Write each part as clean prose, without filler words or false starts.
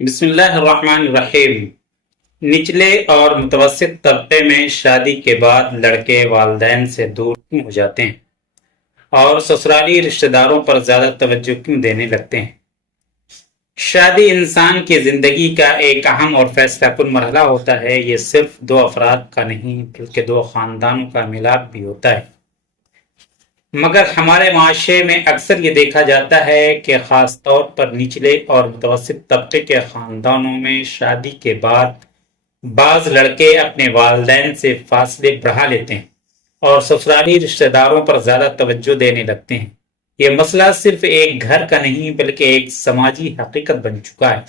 بسم اللہ الرحمن الرحیم۔ نچلے اور متوسط طبقے میں شادی کے بعد لڑکے والدین سے دور کیوں ہو جاتے ہیں اور سسرالی رشتہ داروں پر زیادہ توجہ کیوں دینے لگتے ہیں؟ شادی انسان کی زندگی کا ایک اہم اور فیصلہ کن مرحلہ ہوتا ہے۔ یہ صرف دو افراد کا نہیں بلکہ دو خاندانوں کا ملاپ بھی ہوتا ہے۔ مگر ہمارے معاشرے میں اکثر یہ دیکھا جاتا ہے کہ خاص طور پر نچلے اور متوسط طبقے کے خاندانوں میں شادی کے بعد بعض لڑکے اپنے والدین سے فاصلے بڑھا لیتے ہیں اور سسرالی رشتہ داروں پر زیادہ توجہ دینے لگتے ہیں۔ یہ مسئلہ صرف ایک گھر کا نہیں بلکہ ایک سماجی حقیقت بن چکا ہے۔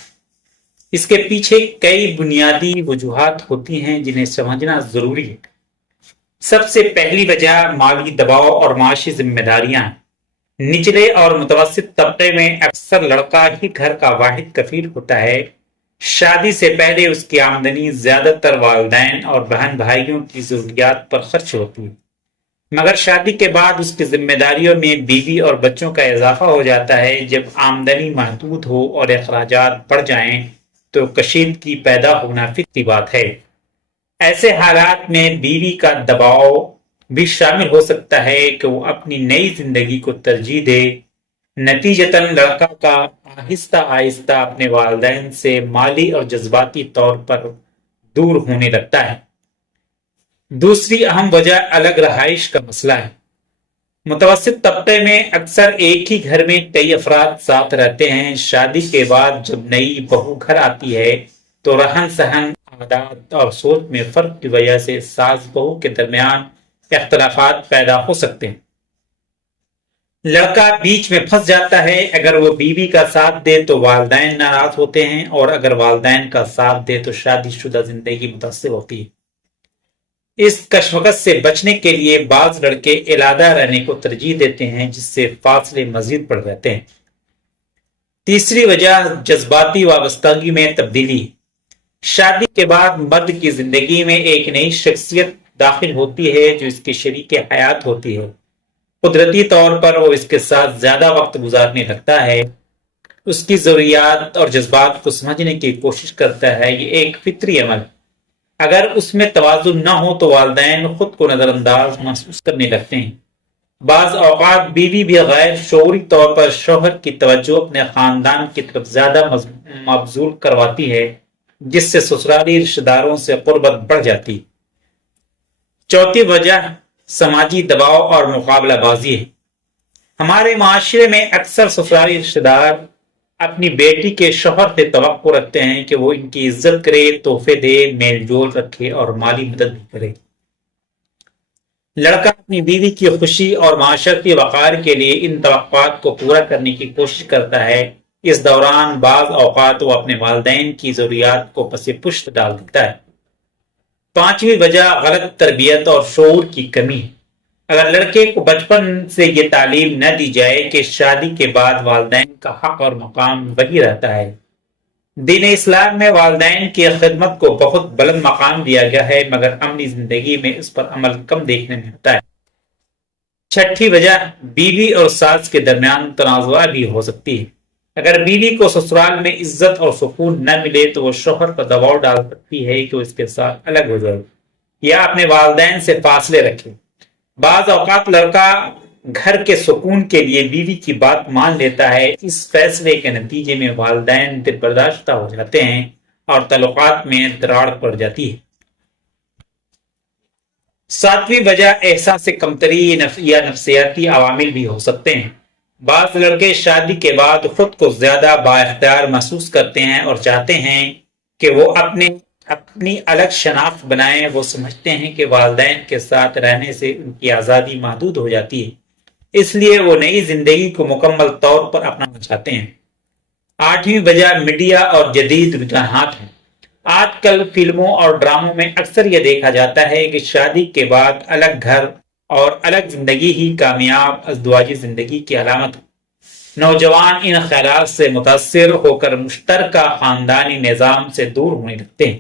اس کے پیچھے کئی بنیادی وجوہات ہوتی ہیں جنہیں سمجھنا ضروری ہے۔ سب سے پہلی وجہ مالی دباؤ اور معاشی ذمہ داریاں ہیں۔ نچلے اور متوسط طبقے میں اکثر لڑکا ہی گھر کا واحد کفیل ہوتا ہے۔ شادی سے پہلے اس کی آمدنی زیادہ تر والدین اور بہن بھائیوں کی ضروریات پر خرچ ہوتی ہے، مگر شادی کے بعد اس کی ذمہ داریوں میں بیوی اور بچوں کا اضافہ ہو جاتا ہے۔ جب آمدنی محدود ہو اور اخراجات بڑھ جائیں تو کشیدگی پیدا ہونا فطری بات ہے۔ ایسے حالات میں بیوی کا دباؤ بھی شامل ہو سکتا ہے کہ وہ اپنی نئی زندگی کو ترجیح دے۔ نتیجتاً لڑکا کا آہستہ آہستہ اپنے والدین سے مالی اور جذباتی طور پر دور ہونے لگتا ہے۔ دوسری اہم وجہ الگ رہائش کا مسئلہ ہے۔ متوسط طبقے میں اکثر ایک ہی گھر میں کئی افراد ساتھ رہتے ہیں۔ شادی کے بعد جب نئی بہو گھر آتی ہے تو رہن سہن، عادات اور سوچ میں فرق کی وجہ سے ساس بہو کے درمیان اختلافات پیدا ہو سکتے ہیں۔ لڑکا بیچ میں پھنس جاتا ہے۔ اگر وہ بیوی کا ساتھ دے تو والدین ناراض ہوتے ہیں اور اگر والدین کا ساتھ دے تو شادی شدہ زندگی متاثر ہوتی ہے۔ اس کشمکش سے بچنے کے لیے بعض لڑکے علیحدہ رہنے کو ترجیح دیتے ہیں، جس سے فاصلے مزید بڑھ جاتے ہیں۔ تیسری وجہ جذباتی وابستگی میں تبدیلی ہے۔ شادی کے بعد مرد کی زندگی میں ایک نئی شخصیت داخل ہوتی ہے جو اس کی شریک حیات ہوتی ہے۔ قدرتی طور پر وہ اس کے ساتھ زیادہ وقت گزارنے لگتا ہے، اس کی ضروریات اور جذبات کو سمجھنے کی کوشش کرتا ہے۔ یہ ایک فطری عمل ہے۔ اگر اس میں توازن نہ ہو تو والدین خود کو نظر انداز محسوس کرنے لگتے ہیں۔ بعض اوقات بیوی بھی غیر شعوری طور پر شوہر کی توجہ اپنے خاندان کی طرف زیادہ مبذول کرواتی ہے، جس سے سسرالی رشتہ داروں سے قربت بڑھ جاتی ہے۔ چوتھی وجہ سماجی دباؤ اور مقابلہ بازی ہے۔ ہمارے معاشرے میں اکثر سسرالی رشتہ دار اپنی بیٹی کے شوہر سے توقع رکھتے ہیں کہ وہ ان کی عزت کرے، تحفے دے، میل جول رکھے اور مالی مدد بھی کرے۔ لڑکا اپنی بیوی کی خوشی اور معاشرتی وقار کے لیے ان توقعات کو پورا کرنے کی کوشش کرتا ہے۔ اس دوران بعض اوقات وہ اپنے والدین کی ضروریات کو پس پشت ڈال دیتا ہے۔ پانچویں وجہ غلط تربیت اور شعور کی کمی ہے۔ اگر لڑکے کو بچپن سے یہ تعلیم نہ دی جائے کہ شادی کے بعد والدین کا حق اور مقام وہی رہتا ہے۔ دین اسلام میں والدین کی خدمت کو بہت بلند مقام دیا گیا ہے، مگر عملی زندگی میں اس پر عمل کم دیکھنے میں ہوتا ہے۔ چھٹی وجہ بیوی اور ساس کے درمیان تنازعہ بھی ہو سکتی ہے۔ اگر بیوی کو سسرال میں عزت اور سکون نہ ملے تو وہ شوہر پر دباؤ ڈال سکتی ہے کہ وہ اس کے ساتھ الگ ہو جائے یا اپنے والدین سے فاصلے رکھے۔ بعض اوقات لڑکا گھر کے سکون کے لیے بیوی کی بات مان لیتا ہے۔ اس فیصلے کے نتیجے میں والدین دل برداشتہ ہو جاتے ہیں اور تعلقات میں دراڑ پڑ جاتی ہے۔ ساتویں وجہ احساس کمتری یا نفسیاتی عوامل بھی ہو سکتے ہیں۔ بعض لڑکے شادی کے بعد خود کو زیادہ بااختیار محسوس کرتے ہیں اور چاہتے ہیں کہ وہ اپنی الگ شناخت بنائیں۔ وہ سمجھتے ہیں کہ والدین کے ساتھ رہنے سے ان کی آزادی محدود ہو جاتی ہے، اس لیے وہ نئی زندگی کو مکمل طور پر اپنانا چاہتے ہیں۔ آٹھویں وجہ میڈیا اور جدید رجحانات ہیں۔ آج کل فلموں اور ڈراموں میں اکثر یہ دیکھا جاتا ہے کہ شادی کے بعد الگ گھر اور الگ زندگی ہی کامیاب ازدواجی زندگی کی علامت ہے۔ نوجوان ان خیالات سے متاثر ہو کر مشترکہ خاندانی نظام سے دور ہونے لگتے ہیں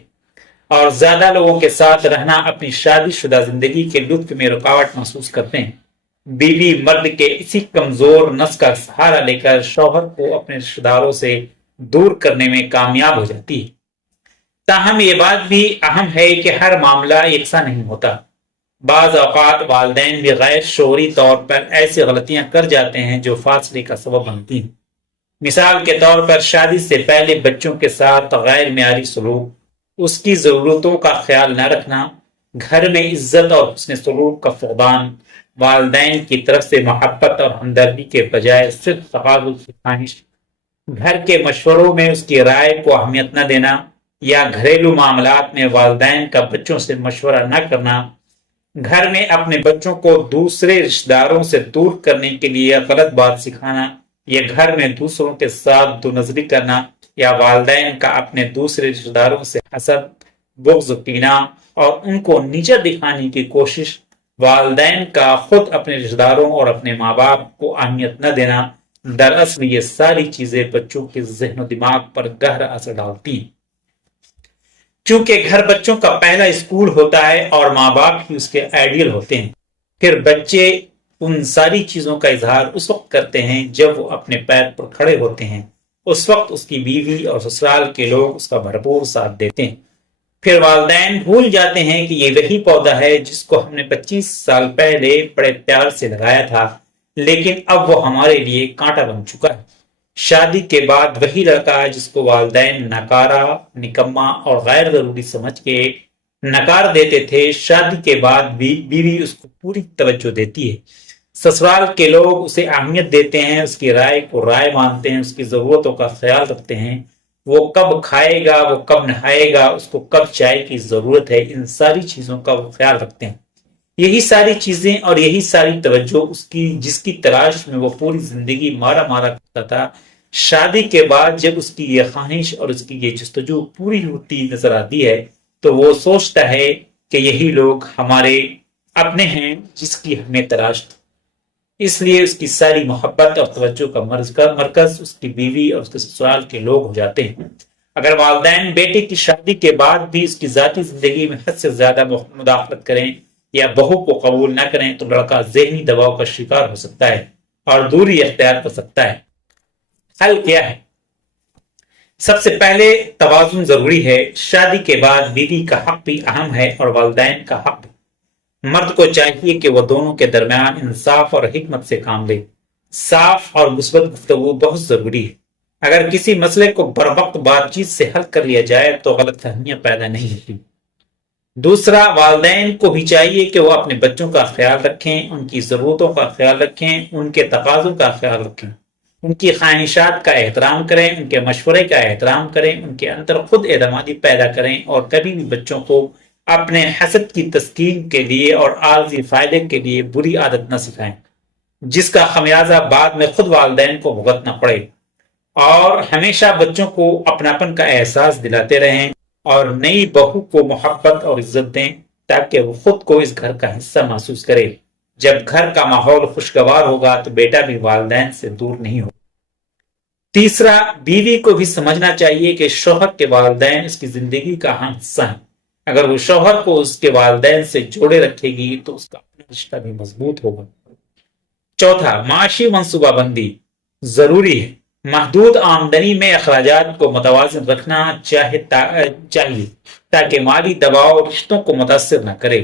اور زیادہ لوگوں کے ساتھ رہنا اپنی شادی شدہ زندگی کے لطف میں رکاوٹ محسوس کرتے ہیں۔ بیوی مرد کے اسی کمزور نس کا سہارا لے کر شوہر کو اپنے رشتہ داروں سے دور کرنے میں کامیاب ہو جاتی ہے۔ تاہم یہ بات بھی اہم ہے کہ ہر معاملہ یکساں نہیں ہوتا۔ بعض اوقات والدین بھی غیر شعوری طور پر ایسی غلطیاں کر جاتے ہیں جو فاصلے کا سبب بنتی ہیں۔ مثال کے طور پر شادی سے پہلے بچوں کے ساتھ غیر معیاری سلوک، اس کی ضرورتوں کا خیال نہ رکھنا، گھر میں عزت اور حسن سلوک کا فقدان، والدین کی طرف سے محبت اور ہمدردی کے بجائے صرف تقابل کی خواہش، گھر کے مشوروں میں اس کی رائے کو اہمیت نہ دینا، یا گھریلو معاملات میں والدین کا بچوں سے مشورہ نہ کرنا، گھر میں اپنے بچوں کو دوسرے رشتہ داروں سے دور کرنے کے لیے غلط بات سکھانا، یا گھر میں دوسروں کے ساتھ دو نظری کرنا، یا والدین کا اپنے دوسرے رشتہ داروں سے حسد، بغض کینہ اور ان کو نیچا دکھانے کی کوشش، والدین کا خود اپنے رشتہ داروں اور اپنے ماں باپ کو اہمیت نہ دینا، دراصل یہ ساری چیزیں بچوں کے ذہن و دماغ پر گہرا اثر ڈالتی ہیں۔ چونکہ گھر بچوں کا پہلا اسکول ہوتا ہے اور ماں باپ ہی اس کے آئیڈیل ہوتے ہیں، پھر بچے ان ساری چیزوں کا اظہار اس وقت کرتے ہیں جب وہ اپنے پیر پر کھڑے ہوتے ہیں، اس وقت اس کی بیوی اور سسرال کے لوگ اس کا بھرپور ساتھ دیتے ہیں۔ پھر والدین بھول جاتے ہیں کہ یہ وہی پودا ہے جس کو ہم نے 25 سال پہلے بڑے پیار سے لگایا تھا، لیکن اب وہ ہمارے لیے کانٹا بن چکا ہے۔ شادی کے بعد وہی لڑکا جس کو والدین ناکارہ، نکما اور غیر ضروری سمجھ کے نکار دیتے تھے، شادی کے بعد بھی بیوی اس کو پوری توجہ دیتی ہے، سسرال کے لوگ اسے اہمیت دیتے ہیں، اس کی رائے کو رائے مانتے ہیں، اس کی ضرورتوں کا خیال رکھتے ہیں، وہ کب کھائے گا، وہ کب نہائے گا، اس کو کب چائے کی ضرورت ہے، ان ساری چیزوں کا وہ خیال رکھتے ہیں۔ یہی ساری چیزیں اور یہی ساری توجہ اس کی جس کی تلاش میں وہ پوری زندگی مارا مارا کرتا تھا، شادی کے بعد جب اس کی یہ خواہش اور اس کی یہ جستجو پوری ہوتی نظر آتی ہے تو وہ سوچتا ہے کہ یہی لوگ ہمارے اپنے ہیں جس کی ہمیں تلاش تھی۔ اس لیے اس کی ساری محبت اور توجہ کا مرکز اس کی بیوی اور اس کے سسرال کے لوگ ہو جاتے ہیں۔ اگر والدین بیٹے کی شادی کے بعد بھی اس کی ذاتی زندگی میں حد سے زیادہ مداخلت کریں یا بہو کو قبول نہ کریں تو لڑکا ذہنی دباؤ کا شکار ہو سکتا ہے اور دوری اختیار کر سکتا ہے۔ حل کیا ہے؟ سب سے پہلے توازن ضروری ہے۔ شادی کے بعد بیوی کا حق بھی اہم ہے اور والدین کا حق بھی۔ مرد کو چاہیے کہ وہ دونوں کے درمیان انصاف اور حکمت سے کام لے۔ صاف اور مثبت گفتگو بہت ضروری ہے۔ اگر کسی مسئلے کو بروقت بات چیت سے حل کر لیا جائے تو غلط فہمیاں پیدا نہیں ہوتی۔ دوسرا، والدین کو بھی چاہیے کہ وہ اپنے بچوں کا خیال رکھیں، ان کی ضرورتوں کا خیال رکھیں، ان کے تقاضوں کا خیال رکھیں، ان کی خواہشات کا احترام کریں، ان کے مشورے کا احترام کریں، ان کے اندر خود اعتمادی پیدا کریں، اور کبھی بھی بچوں کو اپنے حسد کی تسکین کے لیے اور عارضی فائدے کے لیے بری عادت نہ سکھائیں جس کا خمیازہ بعد میں خود والدین کو بھگتنا پڑے۔ اور ہمیشہ بچوں کو اپناپن کا احساس دلاتے رہیں اور نئی بہو کو محبت اور عزت دیں تاکہ وہ خود کو اس گھر کا حصہ محسوس کرے۔ جب گھر کا ماحول خوشگوار ہوگا تو بیٹا بھی والدین سے دور نہیں ہوگا۔ تیسرا، بیوی کو بھی سمجھنا چاہیے کہ شوہر کے والدین اس کی زندگی کا اہم حصہ ہیں۔ اگر وہ شوہر کو اس کے والدین سے جوڑے رکھے گی تو اس کا اپنا رشتہ بھی مضبوط ہوگا۔ چوتھا، معاشی منصوبہ بندی ضروری ہے۔ محدود آمدنی میں اخراجات کو متوازن رکھنا چاہیے تاکہ مالی دباؤ رشتوں کو متاثر نہ کرے۔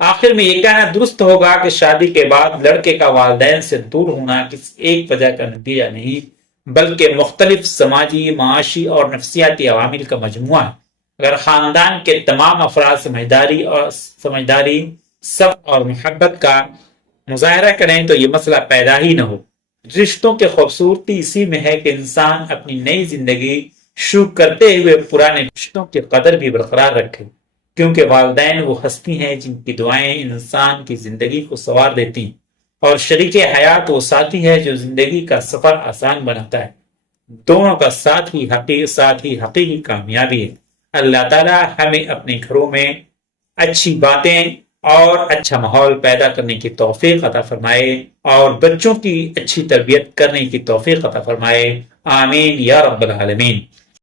آخر میں یہ کہنا درست ہوگا کہ شادی کے بعد لڑکے کا والدین سے دور ہونا کسی ایک وجہ کا نتیجہ نہیں بلکہ مختلف سماجی، معاشی اور نفسیاتی عوامل کا مجموعہ ہے۔ اگر خاندان کے تمام افراد سمجھداری، صبر اور محبت کا مظاہرہ کریں تو یہ مسئلہ پیدا ہی نہ ہو۔ رشتوں کی خوبصورتی اسی میں ہے کہ انسان اپنی نئی زندگی شروع کرتے ہوئے پرانے رشتوں کی قدر بھی برقرار رکھے، کیونکہ والدین وہ ہستی ہیں جن کی دعائیں انسان کی زندگی کو سنوار دیتی ہیں، اور شریک حیات وہ ساتھی ہے جو زندگی کا سفر آسان بناتا ہے۔ دونوں کا ساتھ ہی حقیقی کامیابی ہے۔ اللہ تعالیٰ ہمیں اپنے گھروں میں اچھی باتیں اور اچھا ماحول پیدا کرنے کی توفیق عطا فرمائے اور بچوں کی اچھی تربیت کرنے کی توفیق عطا فرمائے۔ آمین یا رب العالمین۔